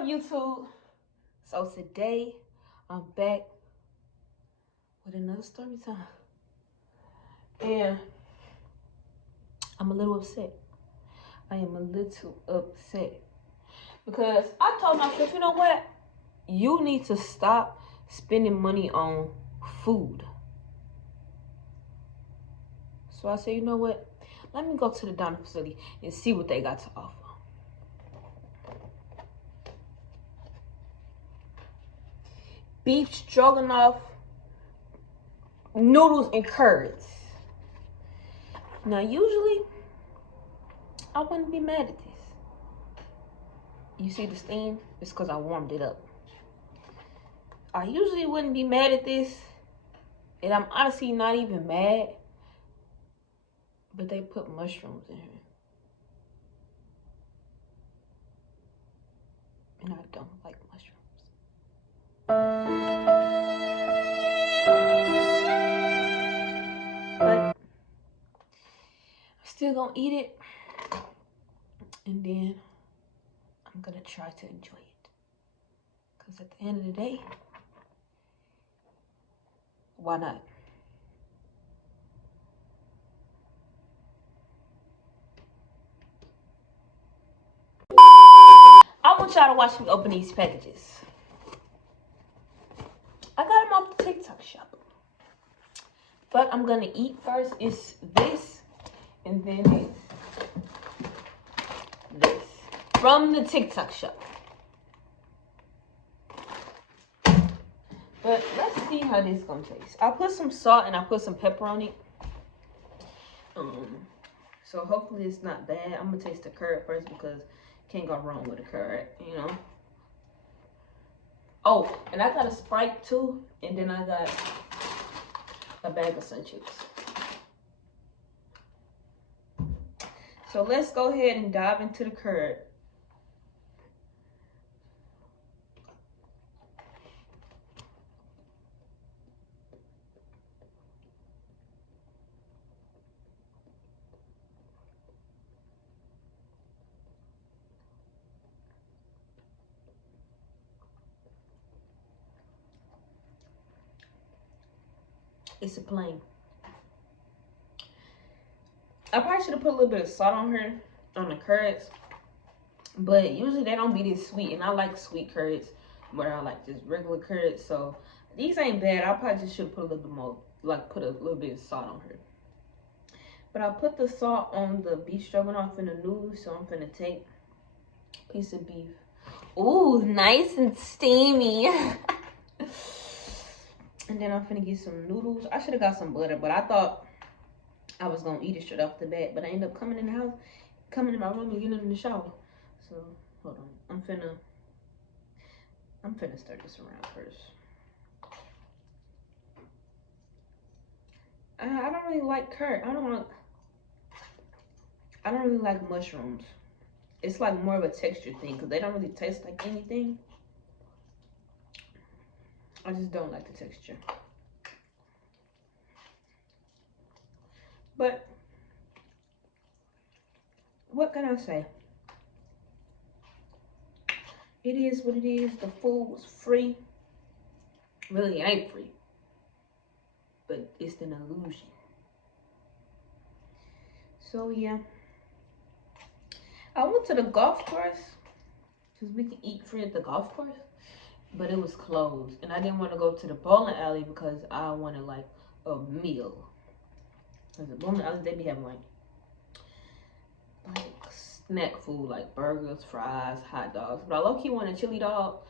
up, YouTube? So today I'm back with another story time, and I'm a little upset. I am a little upset because I told myself, you know what? You need to stop spending money on food. So I said, you know what? Let me go to the dining facility and see what they got to offer. Beef stroganoff, noodles, and curds. Now, usually, I wouldn't be mad at this. You see the steam? It's because I warmed it up. I usually wouldn't be mad at this, and I'm honestly not even mad, but they put mushrooms in here. And I don't like mushrooms. But I'm still gonna eat it, and then I'm gonna try to enjoy it. Because at the end of the day, why not? I want y'all to watch me open these packages. I got them off the TikTok shop. But I'm gonna eat first. It's this, and then it's this. From the TikTok shop. But let's see how this gonna taste. I put some salt and I put some pepper on it. So hopefully it's not bad. I'm gonna taste the curd first because can't go wrong with a curd, you know. Oh, and I got a Sprite too, and then I got a bag of Sun Chips. So let's go ahead and dive into the curd. It's a plain. I probably should have put a little bit of salt on her, on the curds. But usually they don't be this sweet. And I like sweet curds, where I like just regular curds. So these ain't bad. I probably just should have put a little bit more, like put a little bit of salt on her. But I put the salt on the beef stroganoff and the noodles. So I'm finna take a piece of beef. Ooh, nice and steamy. And then I'm finna get some noodles. I should have got some butter, but I thought I was gonna eat it straight off the bat. But I ended up coming in the house, coming in my room and getting in the shower. So hold on, I'm finna stir this around first. I don't really like curd. I don't really like mushrooms. It's like more of a texture thing because they don't really taste like anything. I just don't like the texture. But what can I say? It is what it is. The food was free. Really, it ain't free. But it's an illusion. So, yeah. I went to the golf course. Because we can eat free at the golf course. But it was closed. And I didn't want to go to the bowling alley because I wanted, like, a meal. Because the bowling alley, they be having, like snack food, like burgers, fries, hot dogs. But I low-key want a chili dog.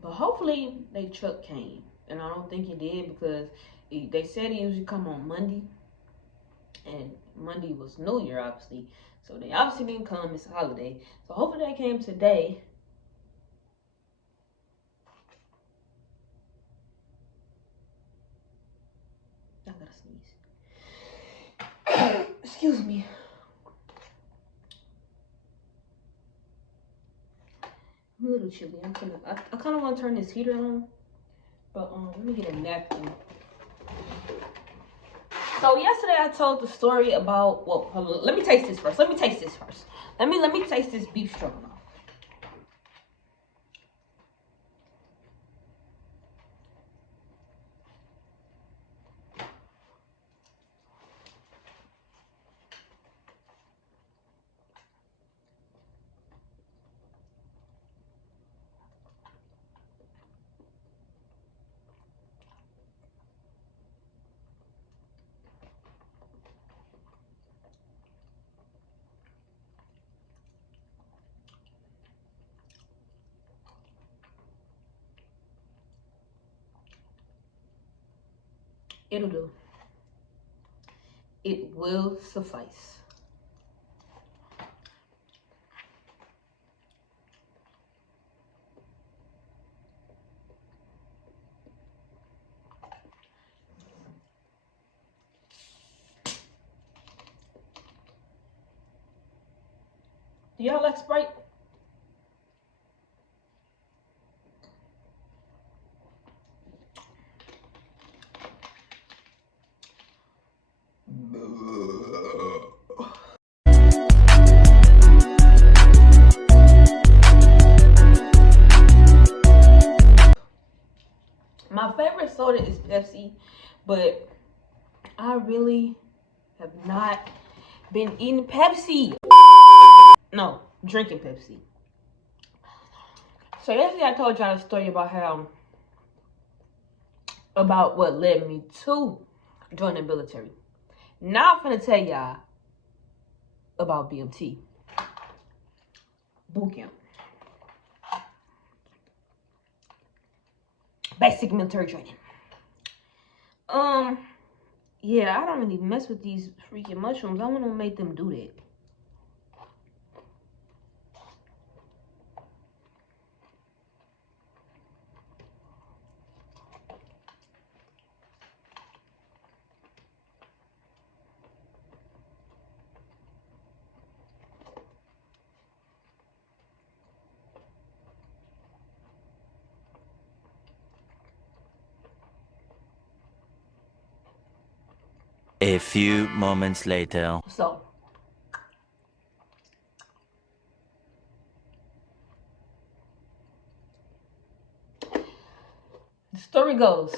But hopefully, their truck came. And I don't think it did because they said it usually come on Monday. And Monday was New Year, obviously. So they obviously didn't come. It's a holiday. So hopefully they came today. I gotta sneeze. Excuse me. I'm a little chilly. I kind of want to turn this heater on. But let me get a napkin. So yesterday I told the story about, well, let me taste this first. Let me taste this beef stroganoff. It'll do. It will suffice. Do y'all like Sprite? My favorite soda is Pepsi, but I really have not been eating Pepsi. No, drinking Pepsi. So yesterday I told y'all a story about what led me to join the military. Now I'm finna tell y'all about BMT. Boot camp. Basic military training. Yeah, I don't really mess with these freaking mushrooms. I want to make them do that. A few moments later. So, the story goes,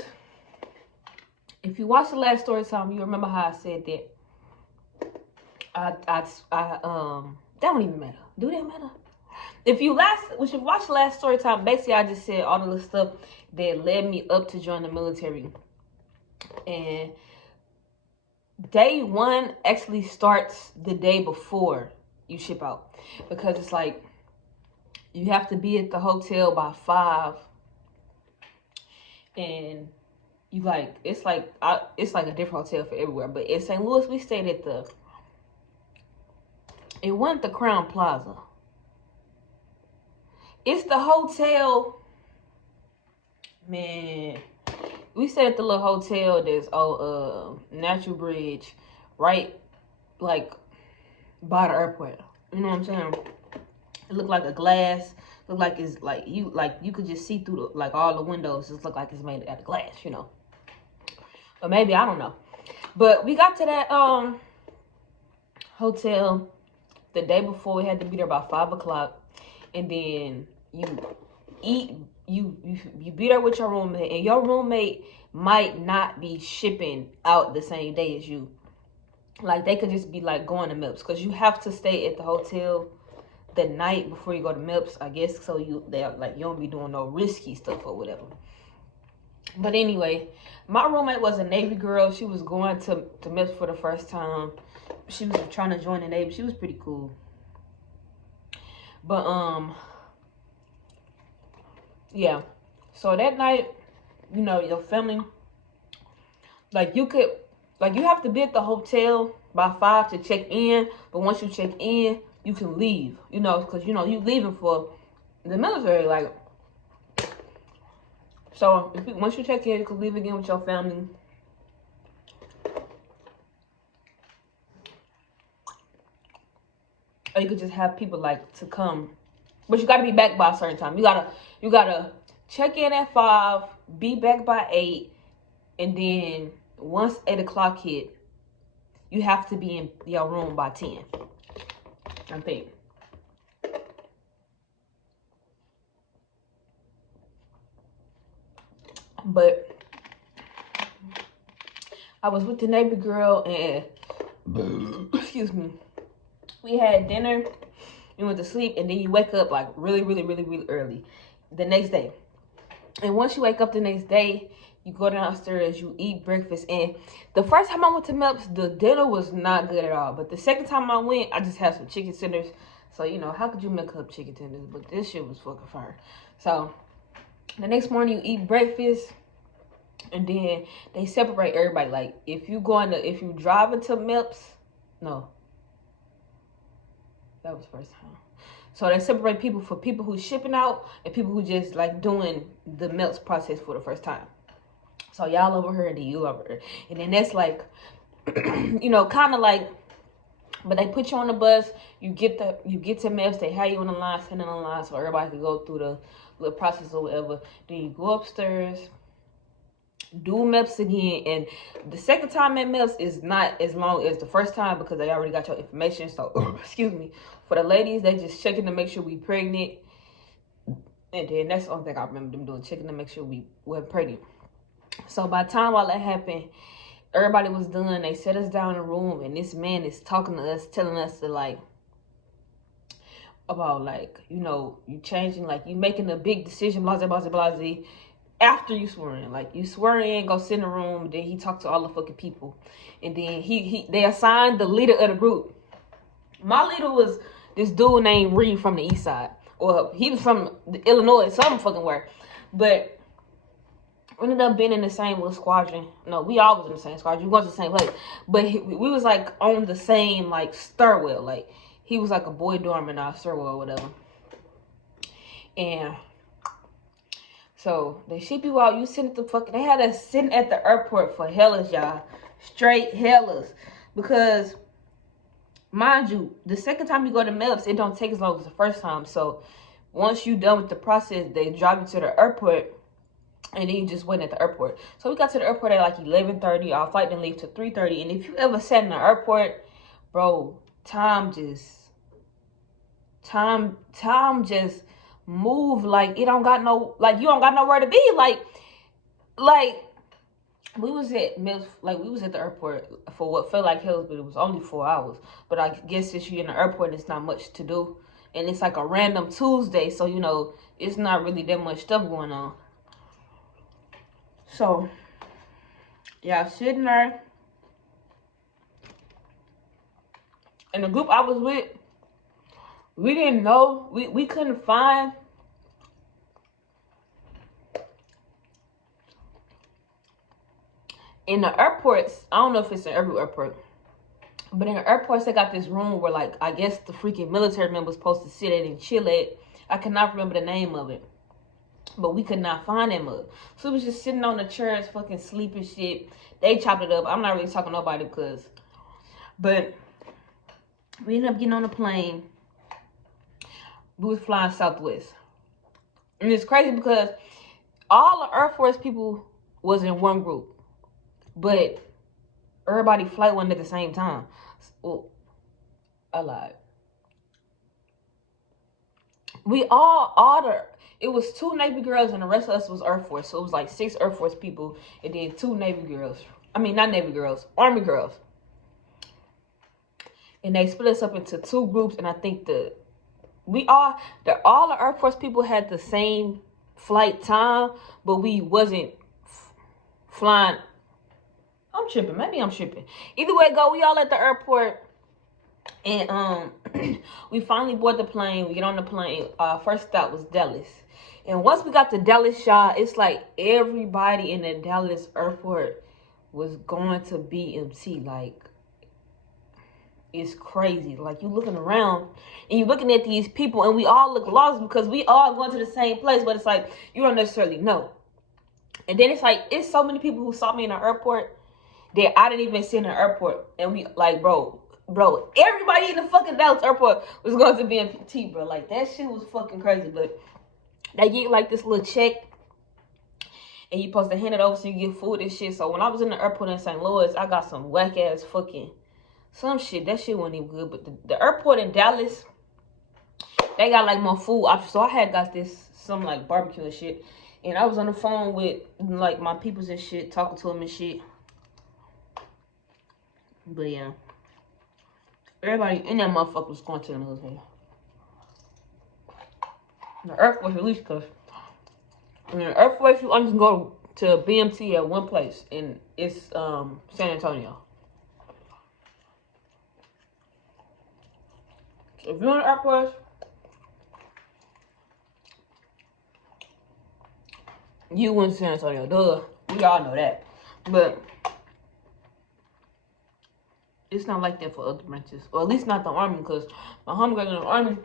if you watch the last story time, you remember how I said that that don't even matter. Do that matter? If you watch the last story time, basically I just said all of the stuff that led me up to join the military. And day one actually starts the day before you ship out, because it's like you have to be at the hotel by 5, and you like it's like a different hotel for everywhere. But in St. Louis, we stayed at it wasn't the Crown Plaza. It's the hotel, man. We stayed at the little hotel that's Natural Bridge, right, like by the airport. You know what I'm saying? It looked like a glass. Looked like it's like you could just see through the, like all the windows. Just look like it's made out of glass, you know. Or maybe, I don't know. But we got to that hotel the day before. We had to be there by 5 o'clock, and then you be there with your roommate, and your roommate might not be shipping out the same day as you. Like, they could just be like going to MIPS, because you have to stay at the hotel the night before you go to MIPS, I guess, so you don't be doing no risky stuff or whatever. But anyway, my roommate was a Navy girl. She was going to MIPS for the first time. She was trying to join the Navy. She was pretty cool. But yeah. So that night, you know, your family, like you have to be at the hotel by 5 to check in. But once you check in, you can leave, you know, because, you know, you leaving for the military, like. So once you check in, you can leave again with your family. Or you could just have people like to come, but you gotta be back by a certain time. You gotta check in at 5, be back by 8, and then once 8 o'clock hit, you have to be in your room by 10. I think. But I was with the neighbor girl, and excuse me, we had dinner, you went to sleep, and then you wake up like really early the next day. And once you wake up the next day, you go downstairs, you eat breakfast. And the first time I went to MIPS, the dinner was not good at all. But the second time I went, I just had some chicken tenders. So, you know, how could you make up chicken tenders? But this shit was fucking fire. So the next morning, you eat breakfast. And then they separate everybody. Like if you drive into MEPS, no, that was the first time. So they separate people for people who's shipping out and people who just like doing the MEPS process for the first time. So y'all over here and then you over here, and then that's like, you know, kind of like. But they put you on the bus. You get to MEPS. They have you on the line, standing on the line, so everybody can go through the little process or whatever. Then you go upstairs, do MEPS again, and the second time at MEPS is not as long as the first time because they already got your information. So, excuse me, for the ladies, they just checking to make sure we pregnant, and then that's the only thing I remember them doing, checking to make sure we weren't pregnant. So by the time all that happened, everybody was done. They set us down in a room, and this man is talking to us, telling us to like about like, you know, you changing, like you making a big decision, blah blah blah blah. After you swear in, like you swear in, go sit in the room. Then he talked to all the fucking people, and then they assigned the leader of the group. My leader was this dude named Reed from the East Side, or he was from Illinois, some fucking where, but. We ended up being in the same little squadron. No, we all was in the same squadron. We wasn't the same place. But we was like on the same like stairwell. Like he was like a boy dorm in our stairwell or whatever. And so they ship you out. You sitting at the fucking, they had us sitting at the airport for hellas, y'all. Straight hellas. Because mind you, the second time you go to MEPS, it don't take as long as the first time. So once you done with the process, they drive you to the airport. And then you just went at the airport. So we got to the airport at like 11:30. Our flight didn't leave till 3:30. And if you ever sat in the airport, bro, time just move like it don't got no, like you don't got nowhere to be. Like we was at the airport for what felt like hell, but it was only 4 hours. But I guess since you're in the airport, it's not much to do. And it's like a random Tuesday, so you know, it's not really that much stuff going on. So, yeah, sitting there. And the group I was with, we didn't know, we couldn't find in the airports. I don't know if it's in every airport, but in the airports, they got this room where, like, I guess the freaking military members supposed to sit at and chill at. I cannot remember the name of it. But we could not find that mug. So it was just sitting on the chairs, fucking sleeping shit. They chopped it up. I'm not really talking to nobody because... But we ended up getting on a plane. We was flying Southwest. And it's crazy because all the Air Force people was in one group. But everybody flight wasn't at the same time. Well, I lied. We it was 2 Navy girls and the rest of us was Air Force. So it was like 6 Air Force people and then 2 Navy girls. I mean, not Navy girls, Army girls. And they split us up into 2 groups. And I think all the Air Force people had the same flight time, but we wasn't flying. I'm tripping. Maybe I'm tripping. Either way it go, we all at the airport. And we finally board the plane. We get on the plane. First stop was Dallas. And once we got to Dallas, y'all, it's like everybody in the Dallas airport was going to BMT. Like, it's crazy. Like, you looking around and you looking at these people and we all look lost because we all going to the same place. But it's like, you don't necessarily know. And then it's like, it's so many people who saw me in the airport that I didn't even see in the airport. And we like, bro, everybody in the fucking Dallas airport was going to BMT, bro. Like, that shit was fucking crazy. But they get like this little check and you supposed to hand it over so you get food and shit. So when I was in the airport in St. Louis, I got some whack ass fucking some shit. That shit wasn't even good. But the airport in Dallas, they got like more food options. So I had got some like barbecue and shit. And I was on the phone with like my peoples and shit, talking to them and shit. But yeah, everybody in that motherfucker was going to the military. The Air Force released because in the Air Force you only can go to BMT at one place, and it's San Antonio. So if you're in the Air Force, you went to San Antonio, duh. We all know that. But it's not like that for other branches. Or at least not the Army, because my homegirl in the Army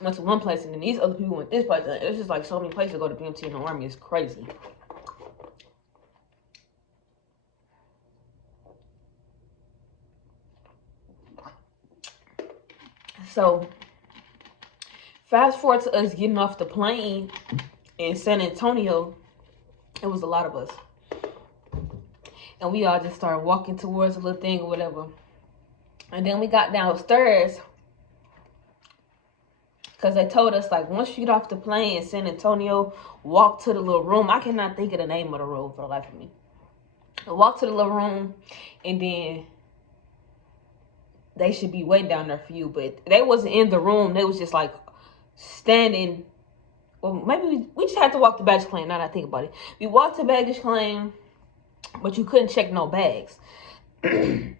went to one place and then these other people went this place. It's just like so many places to go to BMT in the Army. It's crazy. So fast forward to us getting off the plane in San Antonio. It was a lot of us. And we all just started walking towards a little thing or whatever. And then we got downstairs. Because they told us, like, once you get off the plane in San Antonio, walk to the little room. I cannot think of the name of the room for the life of me. I walk to the little room, and then they should be waiting down there for you. But they wasn't in the room. They was just, like, standing. Well, maybe we just had to walk to baggage claim, now that I think about it. We walked to baggage claim, but you couldn't check no bags. When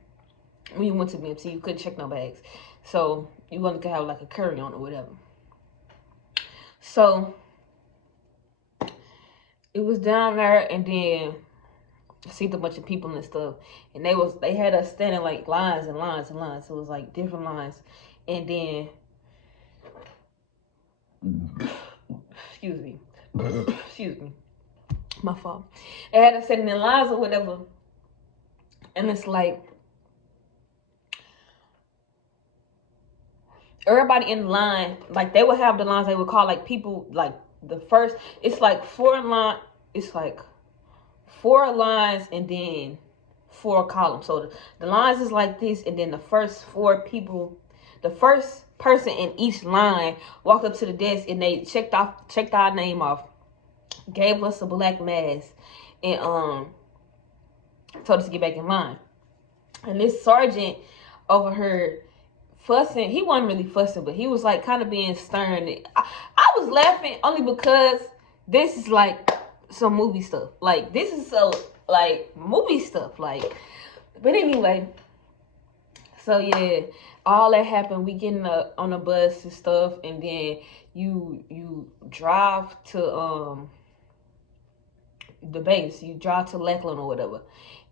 you went to BMT, you couldn't check no bags. So you wanted to have, like, a carry-on or whatever. So it was down there, and then I seen a bunch of people and stuff, and they had us standing like lines and lines and lines. So it was like different lines, and then excuse me, my fault. They had us standing in lines or whatever, and it's like everybody in line, like they would have the lines they would call like people like the first. It's like four lines and then 4 columns. So the lines is like this, and then the first 4 people, the first person in each line walked up to the desk and they checked our name off, gave us a black mask, and told us to get back in line. And this sergeant overheard fussing. He wasn't really fussing, but he was like kind of being stern. I was laughing only because this is like some movie stuff. Like this is so like movie stuff. Like, but anyway, so yeah, all that happened. We getting on the bus and stuff, and then you drive to the base. You drive to Lackland or whatever,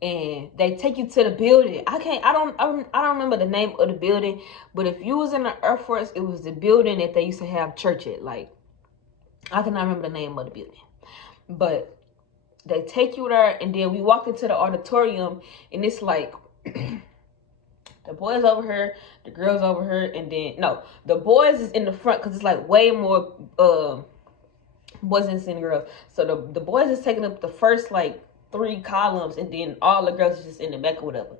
and they take you to the building. I don't remember the name of the building, but if you was in the Air Force, it was the building that they used to have church at. Like, I cannot remember the name of the building, but they take you there, and then we walked into the auditorium, and it's like the boys over here, the girls over here, and then no, the boys is in the front because it's like way more boys and girls. So the boys is taking up the first like 3 columns, and then all the girls is just in the back or whatever.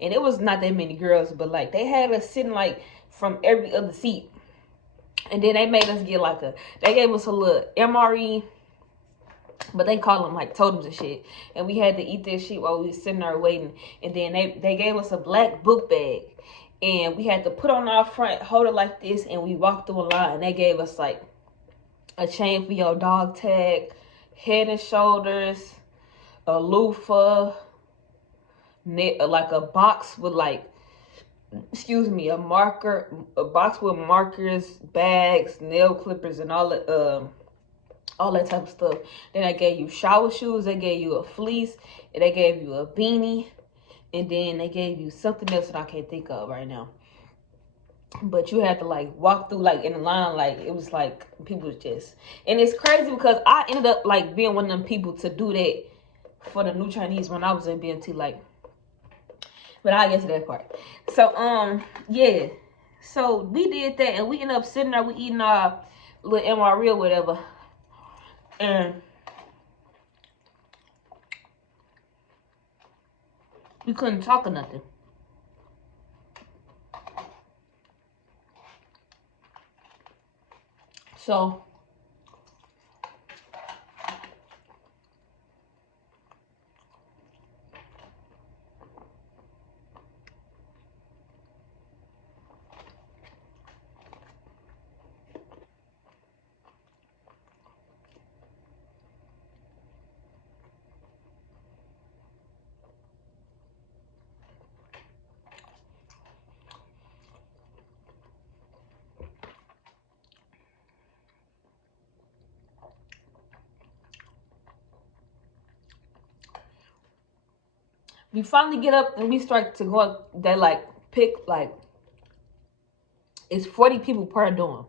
And it was not that many girls, but like they had us sitting like from every other seat. And then they made us get like they gave us a little MRE, but they call them like totems and shit. And we had to eat that shit while we was sitting there waiting. And then they gave us a black book bag, and we had to put on our front, hold it like this, and we walked through a line. And they gave us like a chain for your dog tag, Head and Shoulders, a loofah, like a box with like, a box with markers, bags, nail clippers, and all that type of stuff. Then they gave you shower shoes, they gave you a fleece, and they gave you a beanie, and then they gave you something else that I can't think of right now. But you had to like walk through like in the line, like it was like people was just, and it's crazy because I ended up like being one of them people to do that for the new Chinese when I was in BMT, like, but I'll get to that part. So yeah, so we did that, and we ended up sitting there, we eating our little MRE or whatever, and we couldn't talk or nothing. So We finally get up and we start to go up. They like pick like it's 40 people per dorm.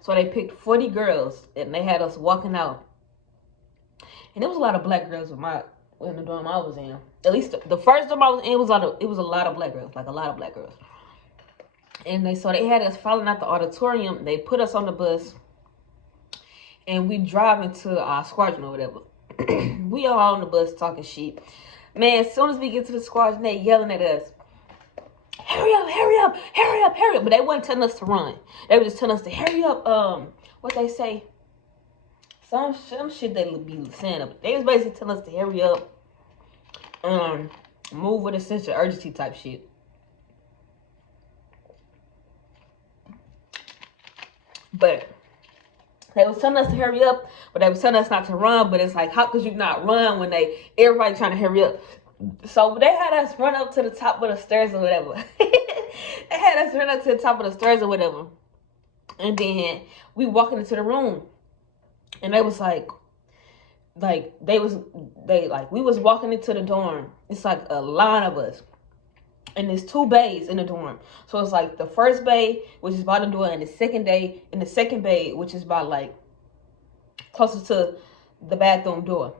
So they picked 40 girls and they had us walking out. And there was a lot of black girls in the dorm I was in. At least the first dorm I was in it was a lot of black girls, like a lot of black girls. And they had us following out the auditorium. They put us on the bus and we drive into our squadron or whatever. We all on the bus talking shit. Man, as soon as we get to the squadron, they yelling at us. Hurry up, hurry up, hurry up, hurry up. But they weren't telling us to run. They were just telling us to hurry up. What they say? Some shit they be saying up. They was basically telling us to hurry up. Move with a sense of urgency type shit. But they was telling us to hurry up, but they was telling us not to run. But it's like, how could you not run when everybody trying to hurry up? So they had us run up to the top of the stairs or whatever. They had us run up to the top of the stairs or whatever. And then we walking into the room. And they was we was walking into the dorm. It's like a line of us. And there's 2 bays in the dorm. So it's like the first bay, which is by the door, and the second bay, which is by like closer to the bathroom door.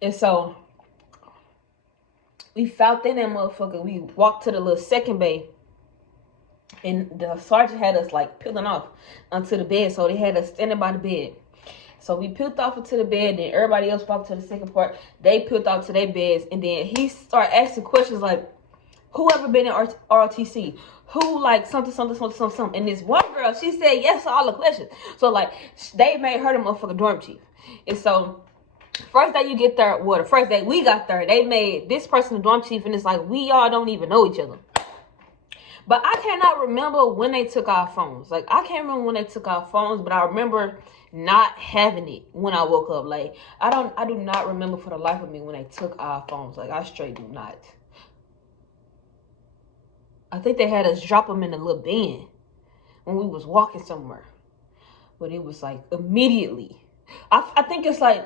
And so we found in that motherfucker. We walked to the little second bay. And the sergeant had us like peeling off onto the bed. So they had us standing by the bed. So we peeled off into the bed. Then everybody else walked to the second part. They peeled off to their beds. And then he started asking questions like, who ever been in ROTC? Who like something. And this one girl, she said yes to all the questions. So like they made her the motherfucking dorm chief. And so first day you get there, the first day we got there, they made this person the dorm chief. And it's like, we all don't even know each other. But I cannot remember when they took our phones. Like, I can't remember when they took our phones, but I remember not having it when I woke up. Like, I do not remember for the life of me when they took our phones. Like, I straight do not. I think they had us drop them in a little bin when we was walking somewhere. But it was like immediately. I think it's like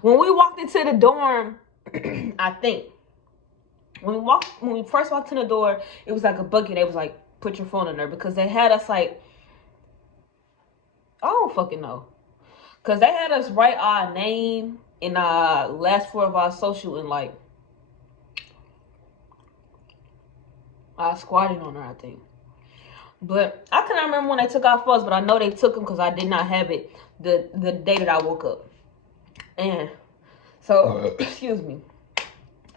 when we walked into the dorm, I think. When we first walked in the door, it was like a bucket. They was like, put your phone in there. Because they had us like, I don't fucking know. Because they had us write our name and our last 4 of our social and like our squatting on her, I think. But I cannot remember when they took our phones, but I know they took them because I did not have it the day that I woke up. And so, excuse me.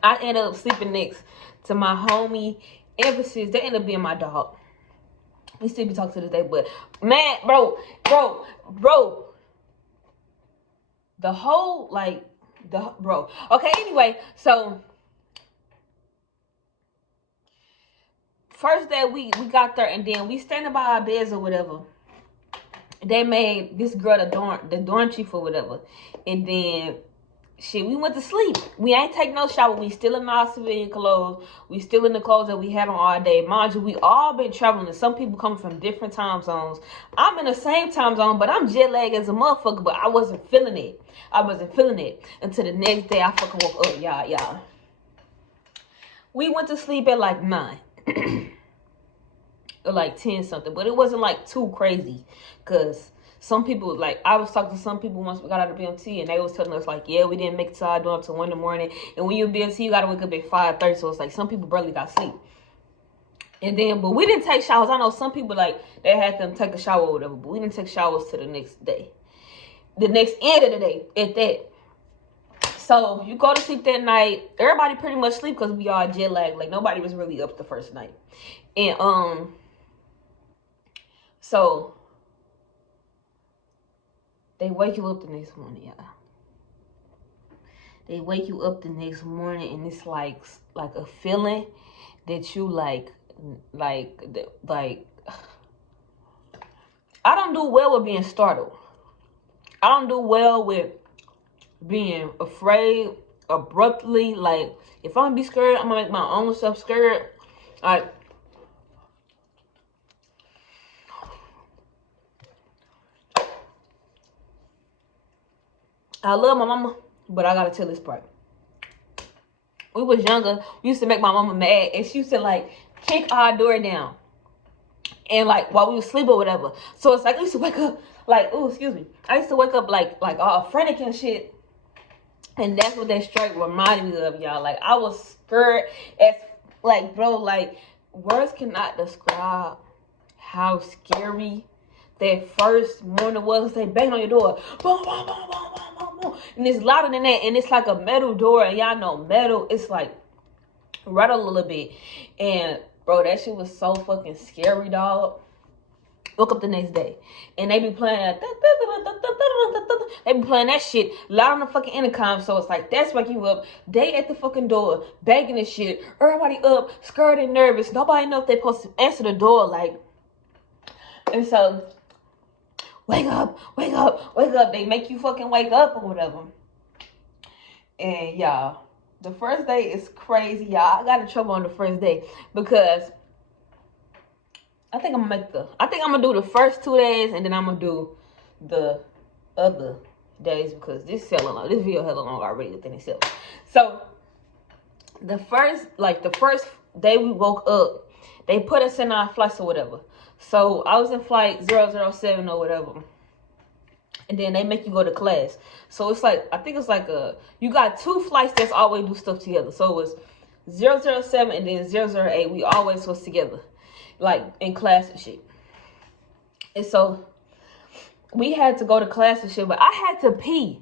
I ended up sleeping next to my homie Emphasis. They ended up being my dog. We still be talking to this day, but man, bro. The whole, like, bro. Okay, anyway, so first day we got there and then we standing by our beds or whatever. They made this girl the dorm chief or whatever. And then shit, we went to sleep. We ain't take no shower. We still in our civilian clothes. We still in the clothes that we had on all day. Mind you, we all been traveling. And some people come from different time zones. I'm in the same time zone, but I'm jet lagged as a motherfucker. But I wasn't feeling it. Until the next day I fucking woke up, y'all. We went to sleep at like 9. Or like 10 something. But it wasn't like too crazy. Because some people, like, I was talking to some people once we got out of BMT, and they was telling us, like, yeah, we didn't make it to our dorm till 1 in the morning. And when you're in BMT, you got to wake up at 5:30. So it's like some people barely got sleep. And then, but we didn't take showers. I know some people, like, they had them take a shower or whatever, but we didn't take showers till the next day. The next end of the day, at that. So you go to sleep that night. Everybody pretty much sleep because we all jet lagged. Like, nobody was really up the first night. And, so they wake you up the next morning, y'all. They wake you up the next morning, and it's like a feeling that you like. I don't do well with being startled. I don't do well with being afraid abruptly. Like, if I'm gonna be scared, I'm gonna make my own self scared. Like, I love my mama, but I gotta tell this part. We was younger. We used to make my mama mad, and she used to like kick our door down, and like while we was asleep or whatever. So it's like I used to wake up like, oh, excuse me. I used to wake up like all frantic and shit, and that's what that strike reminded me of, y'all. Like I was scared as like, bro, like words cannot describe how scary that first morning was. They banged on your door, boom, boom, boom, boom, boom, boom, boom, and it's louder than that, and it's like a metal door, and y'all know metal, it's like rattle a little bit, and bro, that shit was so fucking scary, dog. Woke up the next day, and they be playing that shit loud on the fucking intercom, so it's like that's wake you up. They at the fucking door begging and shit. Everybody up, scared and nervous. Nobody know if they supposed to answer the door, like, and so wake up, wake up, wake up. They make you fucking wake up or whatever. And y'all, the first day is crazy, y'all. I got in trouble on the first day because I think I'm gonna do the first 2 days, and then I'm gonna do the other days because this video hella long already within itself. So the first day we woke up, they put us in our flights or whatever. So I was in flight 007 or whatever. And then they make you go to class. So it's like, I think it's like you got 2 flights that's always do stuff together. So it was 007 and then 008. We always was together, like in class and shit. And so we had to go to class and shit, but I had to pee.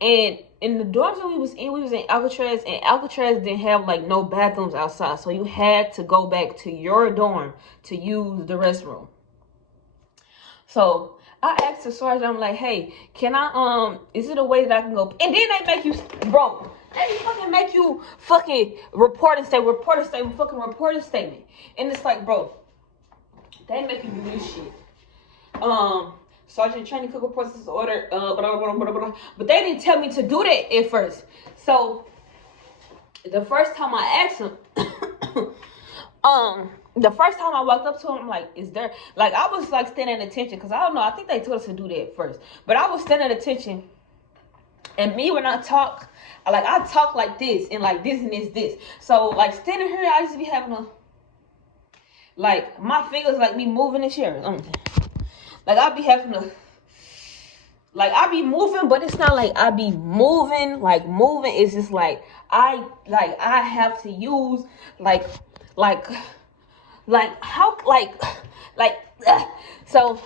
And in the dorms that we was in Alcatraz, and Alcatraz didn't have like no bathrooms outside. So you had to go back to your dorm to use the restroom. So I asked the sergeant, I'm like, hey, can I, is it a way that I can go? And then they make you, bro, they fucking make you fucking report a statement. And it's like, bro, they make you do this shit. Sergeant training cook reports this order, blah, blah, blah, blah, blah. But they didn't tell me to do that at first. So the first time I asked him, the first time I walked up to him, I'm like, is there, like, I was like standing at attention, because I don't know, I think they told us to do that first, but I was standing at attention, and me, when I talk, I talk like this, and like this, and this, so, like, standing here, I used to be having a, like, my fingers, like, me moving and sharing, like, I be having a, like, I be moving, but it's not like I be moving, like, moving, it's just like, I have to use, so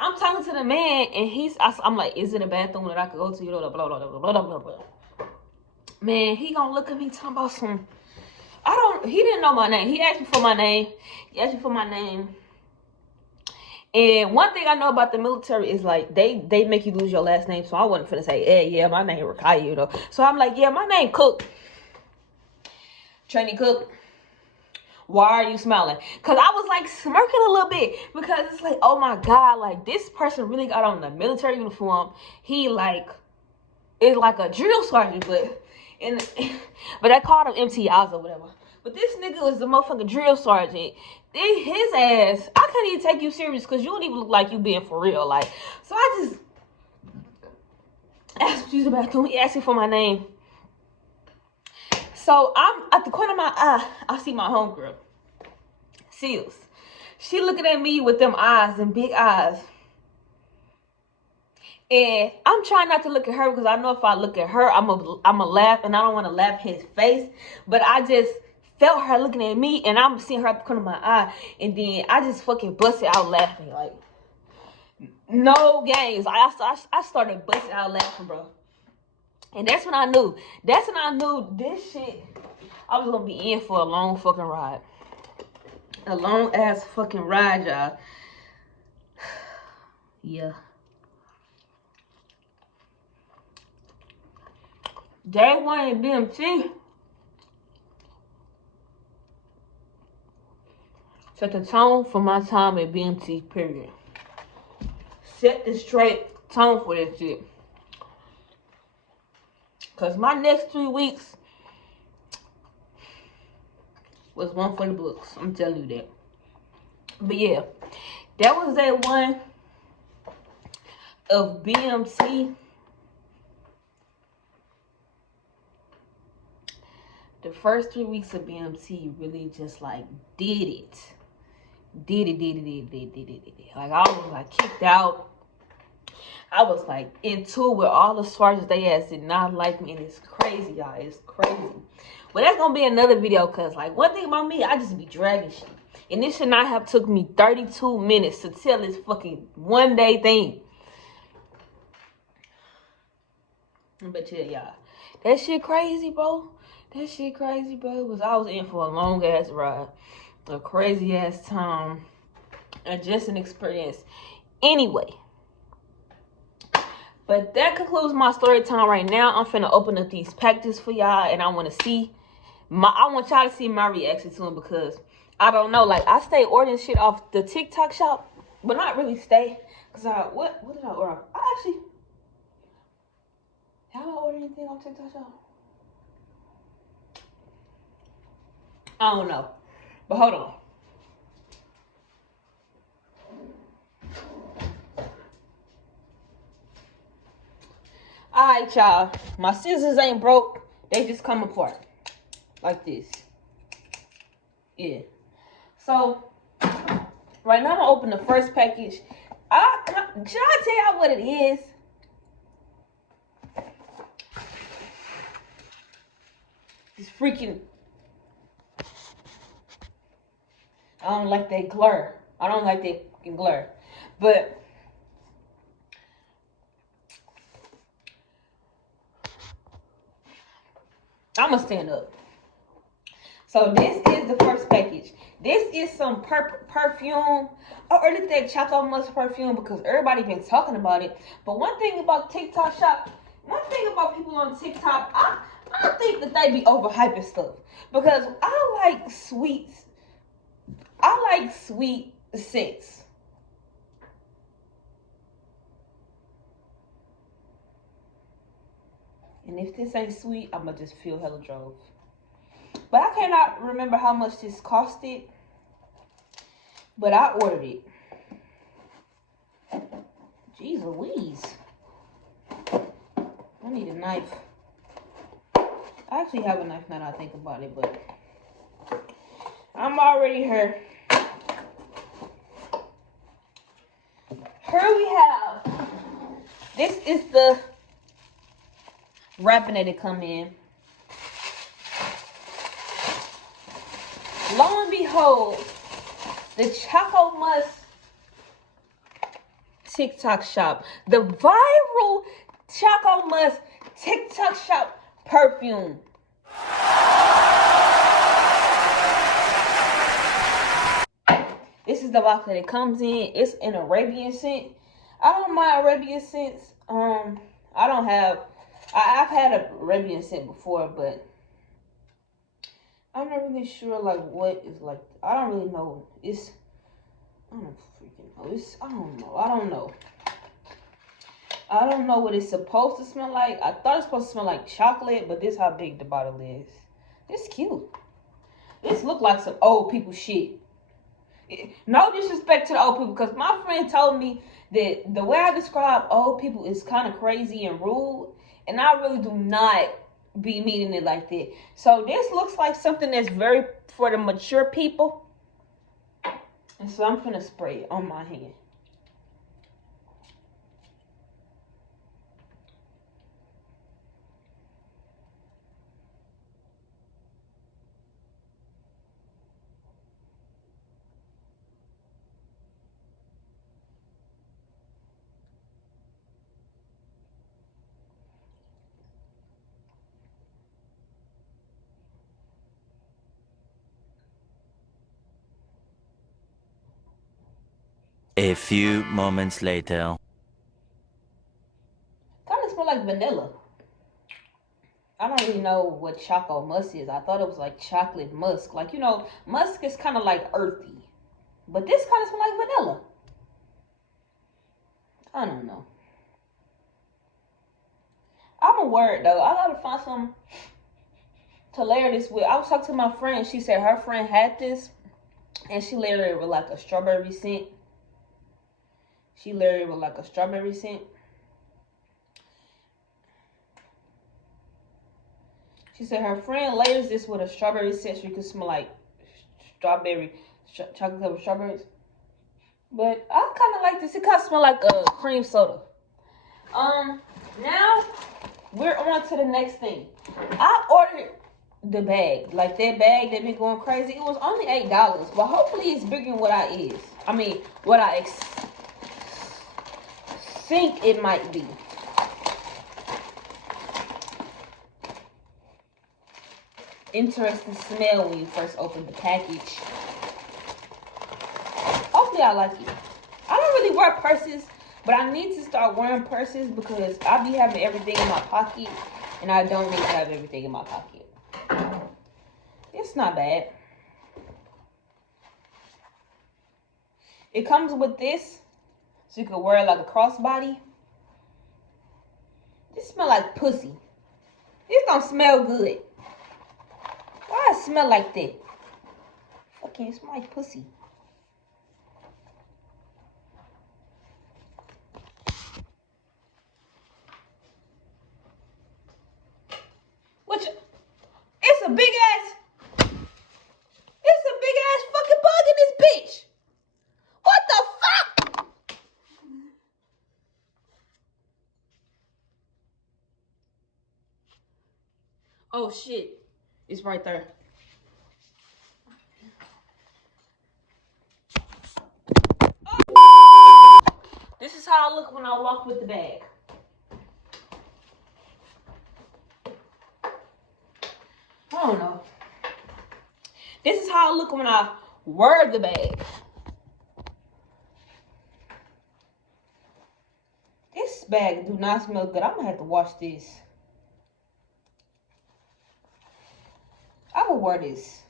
I'm talking to the man, and I'm like, is it a bathroom that I could go to? You know, blah, blah, blah, blah, blah, blah. Man, he gonna look at me talking about some, he didn't know my name. He asked me for my name. And one thing I know about the military is like, they make you lose your last name. So I wasn't finna say, hey, yeah, my name Rakai, you know. So I'm like, yeah, my name Cook. Training Cook. Why are you smiling? Because I was like smirking a little bit, because it's like, oh my God, like this person really got on the military uniform. He like is like a drill sergeant, but I called him MTIs or whatever. But this nigga was the motherfucking drill sergeant. His ass, I couldn't even take you serious because you don't even look like you being for real. Like, so I just asked him to use the bathroom. He asked me for my name. So I'm at the corner of my eye, I see my homegirl, Seals. She looking at me with them eyes, and big eyes. And I'm trying not to look at her because I know if I look at her, I'm a laugh, and I don't want to laugh in his face. But I just felt her looking at me, and I'm seeing her at the corner of my eye, and then I just fucking busted out laughing, like, no games. I started busting out laughing, bro. And that's when I knew this shit, I was gonna be in for a long fucking ride. A long ass fucking ride, y'all. Yeah. Day 1 in BMT set the tone for my time at BMT, period. Set the straight tone for that shit. Because my next 3 weeks was one for the books. I'm telling you that. But yeah, that was day 1 of BMT. The first 3 weeks of BMT really just like did it. Did it. Like I was like kicked out. I was like into it with all the sergeants. They ass did not like me, and it's crazy, y'all. It's crazy. But that's gonna be another video, cause like one thing about me, I just be dragging shit. And this should not have took me 32 minutes to tell this fucking 1 day thing. But yeah, y'all. That shit crazy, bro. That shit crazy, bro. I was in for a long ass ride. A crazy ass time. And just an experience. Anyway. But that concludes my story time right now. I'm finna open up these packages for y'all. And I want to see I want y'all to see my reaction to them, because I don't know. Like, I stay ordering shit off the TikTok shop, but not really stay. Cause what did I order? Have I ordered anything on TikTok shop? I don't know. But hold on. Alright, y'all. My scissors ain't broke. They just come apart. Like this. Yeah. So, right now I'm gonna open the first package. Should I tell y'all what it is? It's freaking... I don't like that glare. I don't like that fucking glare. But... I'm gonna stand up. So this is the first package. This is some perfume. I ordered that Choco Musk perfume because everybody been talking about it. But one thing about TikTok shop, one thing about people on TikTok, I think that they be overhyping stuff. Because I like sweets. I like sweet scents. And if this ain't sweet, I'ma just feel hella drove. But I cannot remember how much this costed. But I ordered it. Jeez Louise. I need a knife. I actually have a knife now that I think about it, but I'm already here. Here we have. This is the wrapping that it come in. Lo and behold, the Choco Musk TikTok shop. The viral Choco Musk TikTok shop perfume. This is the box that it comes in. It's an Arabian scent. I don't mind Arabian scents. I've had an Arabian scent before, but I'm not really sure like what is like. I don't really know. I don't freaking know. I don't know what it's supposed to smell like. I thought it's supposed to smell like chocolate, but this is how big the bottle is. It's cute. This look like some old people shit. No disrespect to the old people, because my friend told me that the way I describe old people is kind of crazy and rude, and I really do not be meaning it like that. So this looks like something that's very for the mature people, and so I'm gonna spray it on my hand. A few moments later. Kind of smell like vanilla. I don't really know what Choco Musk is. I thought it was like chocolate musk. Like, you know, musk is kind of like earthy. But this kind of smells like vanilla. I don't know. I'm a word though. I gotta find some to layer this with. I was talking to my friend. She said her friend had this, and she layered it with like a strawberry scent. She She said her friend layers this with a strawberry scent so you can smell like strawberry, chocolate covered strawberries. But I kind of like this. It kind of smell like a cream soda. Now we're on to the next thing. I ordered the bag, like that bag that been going crazy. It was only $8, but hopefully it's bigger than what what I think it might be. Interesting smell when you first open the package. Hopefully I like it. I don't really wear purses, but I need to start wearing purses because I be having everything in my pocket, and I don't need to have everything in my pocket. It's not bad. It comes with this, so you can wear it like a crossbody. This smell like pussy. This don't smell good. Why it smell like that? Fucking smell like pussy. Which, it's a big ass fucking bug in this bitch. What the fuck? Oh shit. It's right there. Oh. This is how I look when I walk with the bag. I don't know. This is how I look when I wear the bag. This bag do not smell good. I'm gonna have to wash this. I will wear this.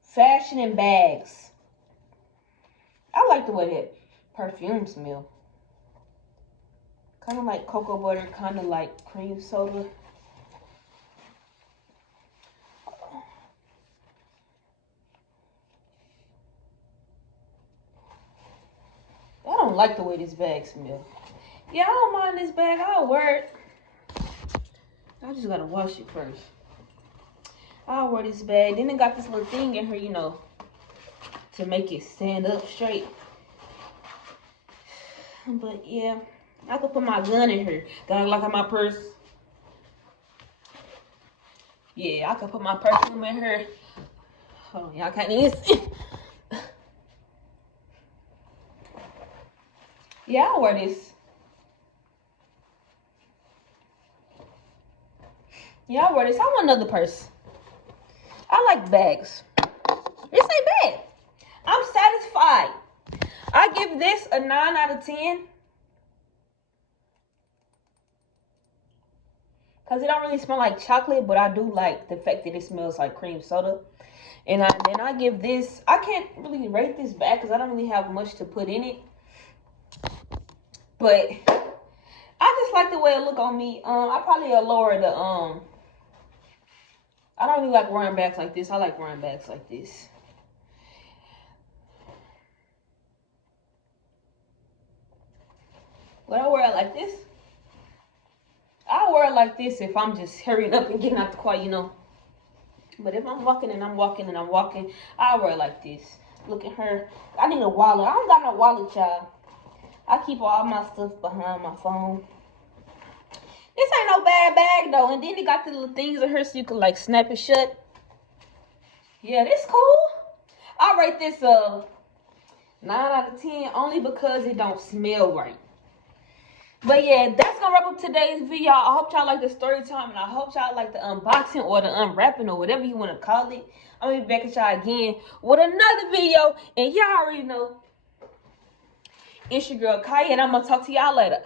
Fashion and bags. I like the way that perfume smell. Kind of like cocoa butter, kind of like cream soda. I don't like the way this bag smells. Yeah, I don't mind this bag. I'll wear it. I just gotta wash it first. I'll wear this bag. Then it got this little thing in here, you know, to make it stand up straight. But yeah, I could put my gun in here. Gotta lock out my purse. Yeah, I could put my perfume in here. Hold on, y'all can't even see. Yeah, I'll wear this. Yeah, I'll wear this. I want another purse. I like bags. This ain't bad. I'm satisfied. I give this a 9 out of 10. Because it don't really smell like chocolate, but I do like the fact that it smells like cream soda. And then I give this, I can't really rate this bag because I don't really have much to put in it. But I just like the way it look on me. I probably lower the, I don't really like wearing bags like this. I like wearing bags like this. Would I wear it like this? I wear it like this if I'm just hurrying up and getting out the car, you know. But if I'm walking and I'm walking and I'm walking, I wear it like this. Look at her. I need a wallet. I don't got no wallet, y'all. I keep all my stuff behind my phone. This ain't no bad bag, though. And then it got the little things in here so you can, like, snap it shut. Yeah, this cool. I rate this 9 out of 10 only because it don't smell right. But yeah, that's gonna wrap up today's video. I hope y'all like the story time, and I hope y'all like the unboxing or the unwrapping or whatever you want to call it. I'm gonna be back at y'all again with another video, and y'all already know it's your girl Kaya, and I'm gonna talk to y'all later.